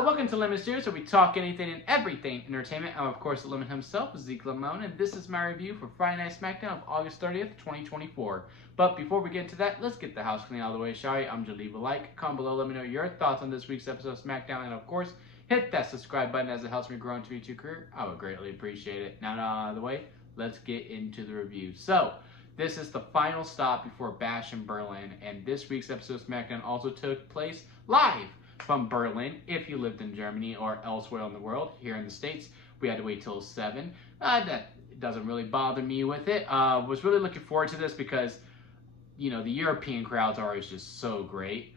Welcome to Lemon Series, where we talk anything and everything entertainment. I'm, of course, the Lemon himself, Zeke Lemon, and this is my review for Friday Night SmackDown of August 30th, 2024. But before we get into that, let's get the house clean out of the way, shall we? I'm just leave a like, comment below, let me know your thoughts on this week's episode of SmackDown, and of course, hit that subscribe button as it helps me grow into a YouTube career. I would greatly appreciate it. Now, out of the way, let's get into the review. So, this is the final stop before Bash in Berlin, and this week's episode of SmackDown also took place live from Berlin. If you lived in Germany or elsewhere in the world, here in the States, we had to wait till 7. That doesn't really bother me with it. Was really looking forward to this because, you know, the European crowds are always just so great.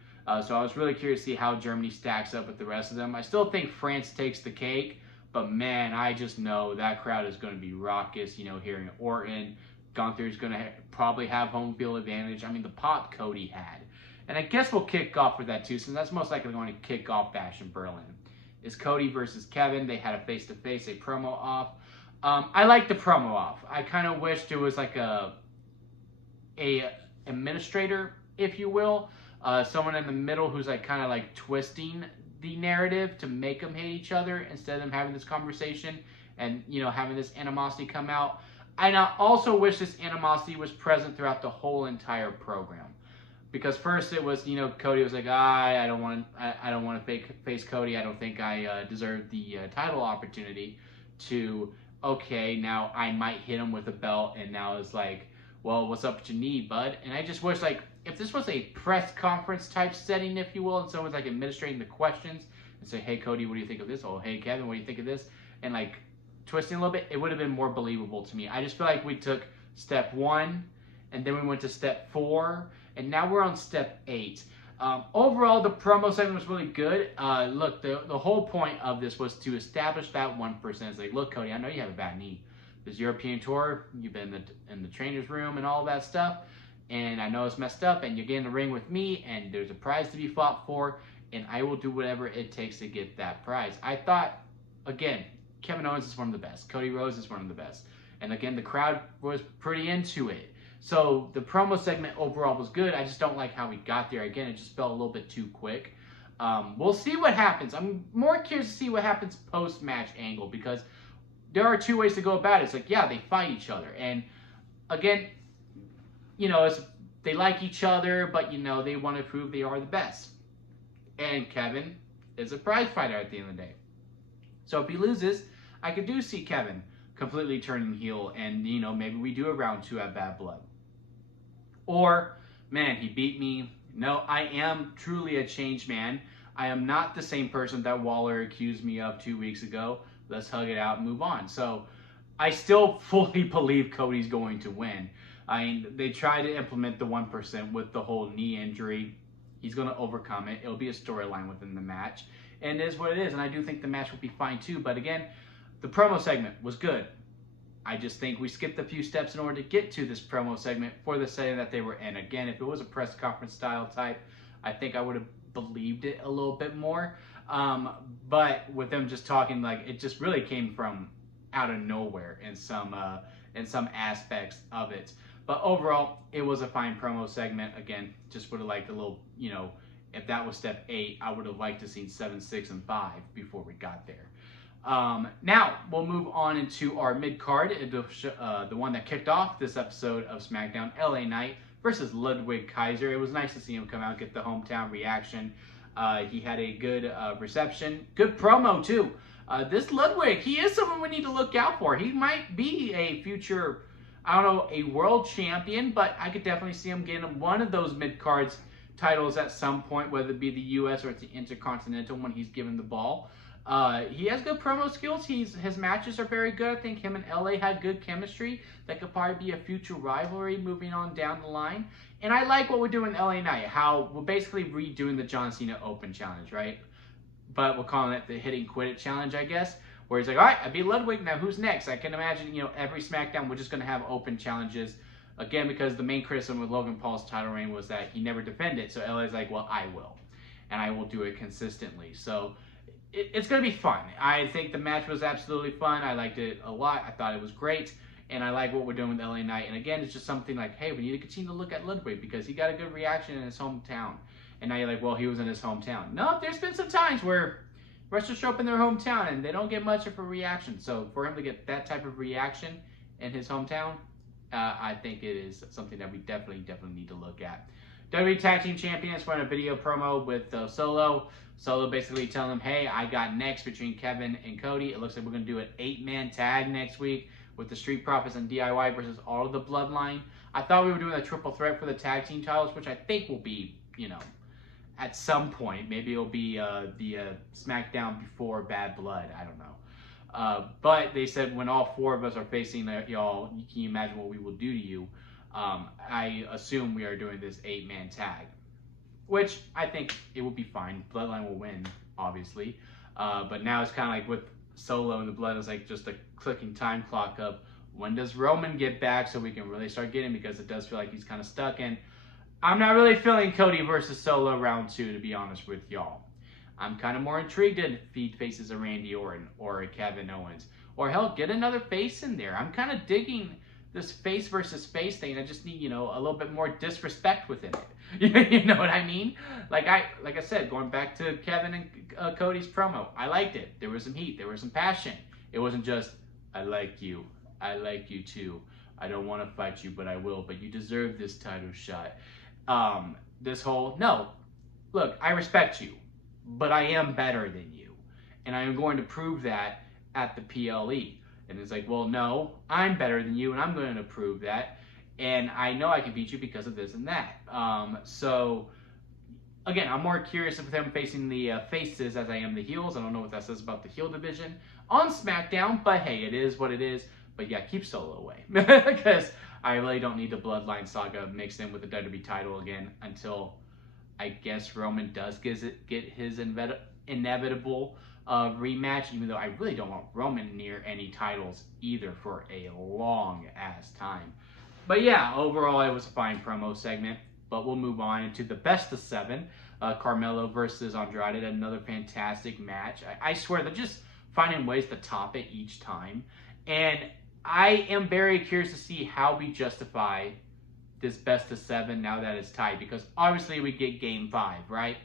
So I was really curious to see how Germany stacks up with the rest of them. I still think France takes the cake, but man, I just know that crowd is going to be raucous. You know, hearing Orton, Gunther's going to probably have home field advantage. I mean, the pop Cody had. And I guess we'll kick off with that too, since that's most likely going to kick off Bash in Berlin. Is Cody versus Kevin. They had a face-to-face, a promo off. I like the promo off. I kind of wished it was like a administrator, if you will. Someone in the middle who's like kind of like twisting the narrative to make them hate each other instead of them having this conversation and, you know, having this animosity come out. And I also wish this animosity was present throughout the whole entire program. Because first it was, you know, Cody was like, I don't want to face Cody. I don't think I deserve the title opportunity. To, okay, now I might hit him with a belt. And now it's like, well, what's up with your knee, bud? And I just wish, like, if this was a press conference type setting, if you will, and someone's like administrating the questions and say, hey, Cody, what do you think of this? Oh, hey, Kevin, what do you think of this? And like twisting a little bit, it would have been more believable to me. I just feel like we took step 1 and then we went to step 4. And now we're on step 8. Overall, the promo segment was really good. Look, the whole point of this was to establish that 1%. It's like, look, Cody, I know you have a bad knee. This European tour, you've been in the trainer's room and all that stuff. And I know it's messed up, and you get in the ring with me, and there's a prize to be fought for, and I will do whatever it takes to get that prize. I thought, again, Kevin Owens is one of the best. Cody Rhodes is one of the best. And again, the crowd was pretty into it. So the promo segment overall was good. I just don't like how we got there. Again, it just felt a little bit too quick. We'll see what happens. I'm more curious to see what happens post-match angle, because there are 2 ways to go about it. It's like, yeah, they fight each other. And again, you know, they like each other, but, you know, they want to prove they are the best. And Kevin is a prize fighter at the end of the day. So if he loses, I could see Kevin completely turning heel, and, you know, maybe we do a round 2 at Bad Blood. Or, man, he beat me. No, I am truly a changed man. I am not the same person that Waller accused me of 2 weeks ago. Let's hug it out and move on. So I still fully believe Cody's going to win. I mean, they try to implement the 1% with the whole knee injury. He's going to overcome it. It'll be a storyline within the match. And it is what it is. And I do think the match will be fine too. But again, the promo segment was good. I just think we skipped a few steps in order to get to this promo segment for the setting that they were in. Again, if it was a press conference style type, I think I would have believed it a little bit more. But with them just talking, like, it just really came from out of nowhere in some aspects of it. But overall, it was a fine promo segment. Again, just would have liked a little, you know, if that was step 8, I would have liked to see 7, 6, and 5 before we got there. Now, we'll move on into our mid-card, the one that kicked off this episode of SmackDown, LA Knight versus Ludwig Kaiser. It was nice to see him come out and get the hometown reaction. He had a good reception. Good promo, too. This Ludwig, he is someone we need to look out for. He might be a future, I don't know, a world champion, but I could definitely see him getting one of those mid-cards titles at some point, whether it be the U.S. or it's the Intercontinental when he's given the ball. He has good promo skills. His matches are very good. I think him and LA had good chemistry. That could probably be a future rivalry moving on down the line. And I like what we're doing in LA Knight, how we're basically redoing the John Cena Open Challenge, right? But we're calling it the Hit and Quit It Challenge, I guess, where he's like, all right, I beat Ludwig, now who's next? I can imagine, you know, every SmackDown we're just going to have open challenges. Again, because the main criticism with Logan Paul's title reign was that he never defended. So LA's like, well, I will. And I will do it consistently. So it's going to be fun. I think the match was absolutely fun. I liked it a lot. I thought it was great. And I like what we're doing with LA Knight. And again, it's just something like, hey, we need to continue to look at Ludwig because he got a good reaction in his hometown. And now you're like, well, he was in his hometown. No, there's been some times where wrestlers show up in their hometown and they don't get much of a reaction. So for him to get that type of reaction in his hometown, I think it is something that we definitely need to look at. WWE Tag Team Champions went a video promo with Solo. Solo basically telling him, hey, I got next between Kevin and Cody. It looks like we're going to do an 8-man tag next week with the Street Profits and DIY versus all of the Bloodline. I thought we were doing a triple threat for the tag team titles, which I think will be, at some point. Maybe it'll be the SmackDown before Bad Blood. I don't know. But they said when all 4 of us are facing y'all, can you imagine what we will do to you? I assume we are doing this 8-man tag, which I think it will be fine. Bloodline will win, obviously. But now it's kind of like with Solo and the Blood, it's like just a clicking time clock of when does Roman get back so we can really start getting, because it does feel like he's kind of stuck. And I'm not really feeling Cody versus Solo round 2, to be honest with y'all. I'm kind of more intrigued if he faces a Randy Orton or a Kevin Owens. Or hell, get another face in there. I'm kind of digging this face versus face thing. I just need, a little bit more disrespect within it. You know what I mean? Like I said, going back to Kevin and Cody's promo, I liked it. There was some heat. There was some passion. It wasn't just, I like you. I like you too. I don't want to fight you, but I will. But you deserve this title shot. This whole, no, look, I respect you, but I am better than you. And I am going to prove that at the PLE. And it's like, well, no, I'm better than you, and I'm going to prove that. And I know I can beat you because of this and that. So, again, I'm more curious of them facing the faces as I am the heels. I don't know what that says about the heel division on SmackDown, but hey, it is what it is. But yeah, keep Solo away. Because I really don't need the Bloodline saga mixed in with the WWE title again until I guess Roman does get his inevitable rematch, even though I really don't want Roman near any titles either for a long ass time. But yeah, overall it was a fine promo segment. But we'll move on into the best of 7. Carmelo versus Andrade, another fantastic match. I swear they're just finding ways to top it each time. And I am very curious to see how we justify this best of 7 now that it's tied. Because obviously we get game 5, right?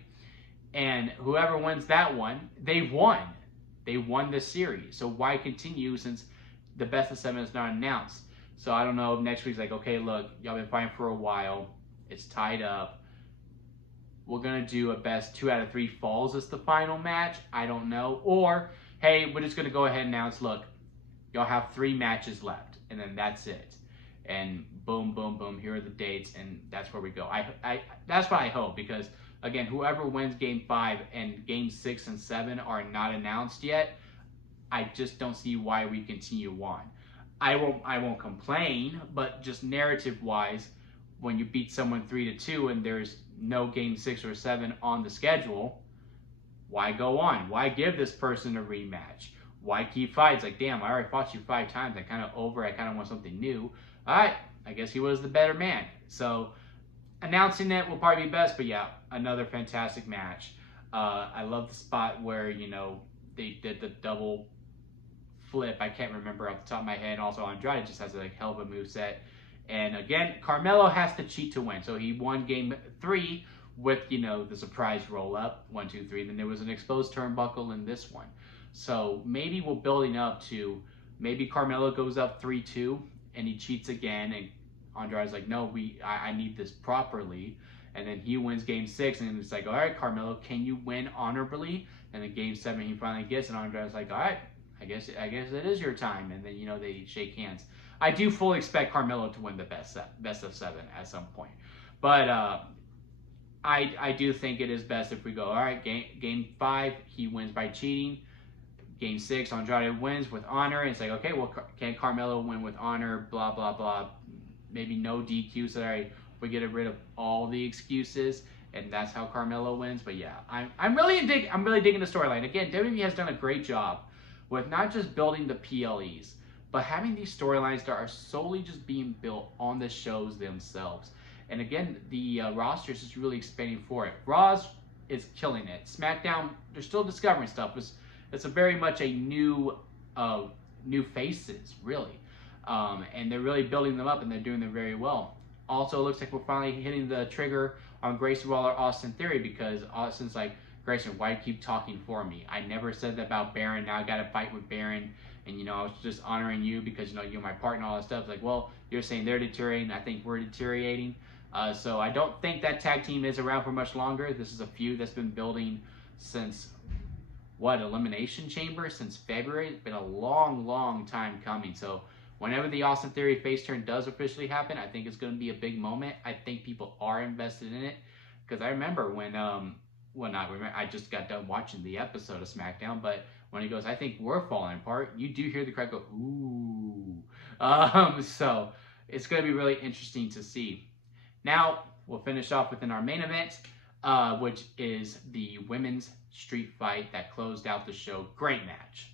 And whoever wins that one, they won. They won the series. So why continue since the best of 7 is not announced? So I don't know if next week's like, okay, look, y'all been fighting for a while. It's tied up. We're going to do a best 2 out of 3 falls as the final match. I don't know. Or, hey, we're just going to go ahead and announce, look, y'all have 3 matches left. And then that's it. And boom, boom, boom, here are the dates. And that's where we go. That's what I hope. Because, again, whoever wins Game 5 and Game 6 and 7 are not announced yet, I just don't see why we continue on. I won't complain, but just narrative-wise, when you beat someone 3-2 and there's no Game 6 or 7 on the schedule, why go on? Why give this person a rematch? Why keep fights? Like, damn, I already fought you 5 times. I kind of want something new. All right, I guess he was the better man. So announcing it will probably be best, but yeah, another fantastic match. I love the spot where, they did the double flip. I can't remember off the top of my head. Also, Andrade just has a hell of a moveset. And again, Carmelo has to cheat to win. So he won Game 3 with, the surprise roll-up, 1, 2, 3. Then there was an exposed turnbuckle in this one. So maybe we're building up to, maybe Carmelo goes up 3-2 and he cheats again. And Andrade's like, no, I need this properly. And then he wins Game 6. And it's like, all right, Carmelo, can you win honorably? And then Game 7 he finally gets. And Andrade's like, all right, I guess it is your time. And then, they shake hands. I do fully expect Carmelo to win the best of 7 at some point. But I do think it is best if we go, all right, game 5, he wins by cheating. Game 6, Andrade wins with honor. And it's like, okay, well, can Carmelo win with honor? Blah, blah, blah. Maybe no DQ, so we get rid of all the excuses. And that's how Carmelo wins. But yeah, I'm really digging the storyline. Again, WWE has done a great job with not just building the PLEs, but having these storylines that are solely just being built on the shows themselves. And again, the roster is just really expanding for it. Raw is killing it. SmackDown, they're still discovering stuff. It's a very much a new faces, really. And they're really building them up, and they're doing them very well. Also, it looks like we're finally hitting the trigger on Grayson Waller, Austin Theory, because Austin's like, Grayson, why do you keep talking for me? I never said that about Baron. Now I got to fight with Baron. And, you know, I was just honoring you because, you know, you're my partner and all that stuff. It's like, well, you're saying they're deteriorating. I think we're deteriorating. So I don't think that tag team is around for much longer. This is a feud that's been building since, what, Elimination Chamber? Since February. It's been a long, long time coming. So whenever the Austin Theory face turn does officially happen, I think it's going to be a big moment. I think people are invested in it. Because I remember when, I just got done watching the episode of SmackDown, but when he goes, I think we're falling apart, you do hear the crowd go, ooh. So it's going to be really interesting to see. Now, we'll finish off within our main event, which is the women's street fight that closed out the show. Great match.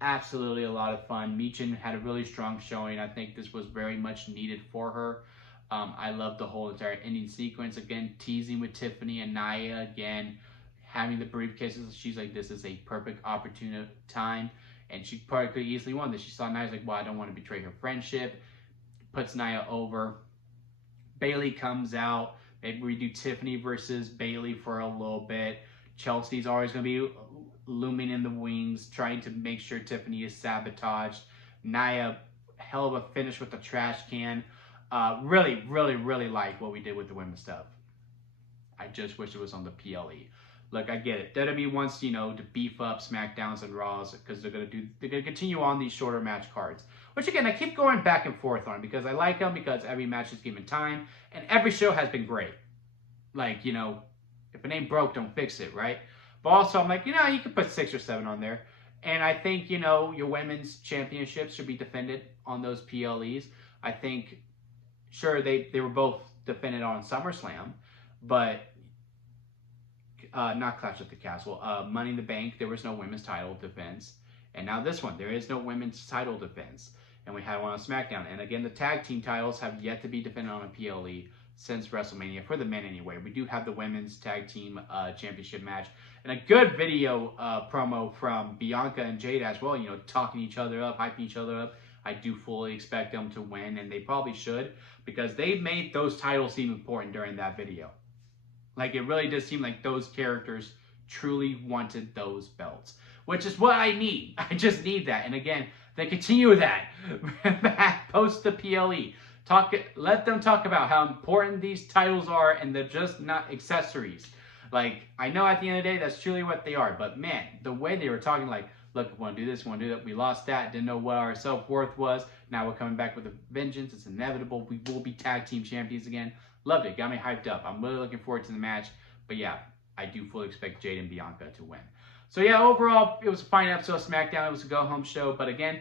Absolutely a lot of fun. Michin had a really strong showing. I think this was very much needed for her. I love the whole entire ending sequence. Again, teasing with Tiffany and Nia. Again, having the briefcases. She's like, this is a perfect opportune time. And she probably could have easily won this. She saw Nia's like, well, I don't want to betray her friendship. Puts Nia over. Bayley comes out. Maybe we do Tiffany versus Bayley for a little bit. Chelsea's always going to be looming in the wings, trying to make sure Tiffany is sabotaged. Nia, hell of a finish with the trash can. Really, really, really like what we did with the women's stuff. I just wish it was on the PLE. Look, I get it. WWE wants, you know, to beef up SmackDowns and Raws because they're gonna continue on these shorter match cards. Which again, I keep going back and forth on because I like them because every match is given time and every show has been great. Like, you know, if it ain't broke, don't fix it, right? But also, I'm like, you know, you could put 6 or 7 on there. And I think, you know, your women's championships should be defended on those PLEs. I think, sure, they were both defended on SummerSlam, but not Clash at the Castle. Money in the Bank, there was no women's title defense. And now this one, there is no women's title defense. And we had one on SmackDown. And again, the tag team titles have yet to be defended on a PLE since WrestleMania, for the men anyway. We do have the women's tag team championship match. And a good video promo from Bianca and Jade as well, you know, talking each other up, hyping each other up. I do fully expect them to win, and they probably should, because they made those titles seem important during that video. Like, it really does seem like those characters truly wanted those belts, which is what I need. I just need that. And again, they continue that post the PLE. Let them talk about how important these titles are, and they're just not accessories. Like, I know at the end of the day, that's truly what they are. But man, the way they were talking, like, look, we want to do this, we want to do that. We lost that, didn't know what our self-worth was. Now we're coming back with a vengeance. It's inevitable. We will be tag team champions again. Loved it. Got me hyped up. I'm really looking forward to the match. But yeah, I do fully expect Jade and Bianca to win. So yeah, overall, it was a fine episode of SmackDown. It was a go-home show. But again,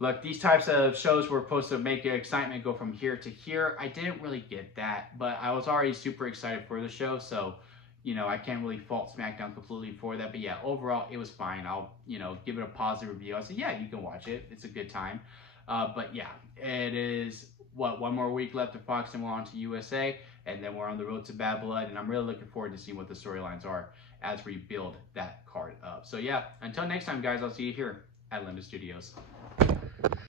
look, these types of shows were supposed to make your excitement go from here to here. I didn't really get that, but I was already super excited for the show. So, you know, I can't really fault SmackDown completely for that. But yeah, overall, it was fine. I'll, you know, give it a positive review. I said, yeah, you can watch it. It's a good time. But yeah, it is, what, one more week left of Fox, and we're on to USA. And then we're on the road to Bad Blood. And I'm really looking forward to seeing what the storylines are as we build that card up. So yeah, until next time, guys, I'll see you here at Limited Studios.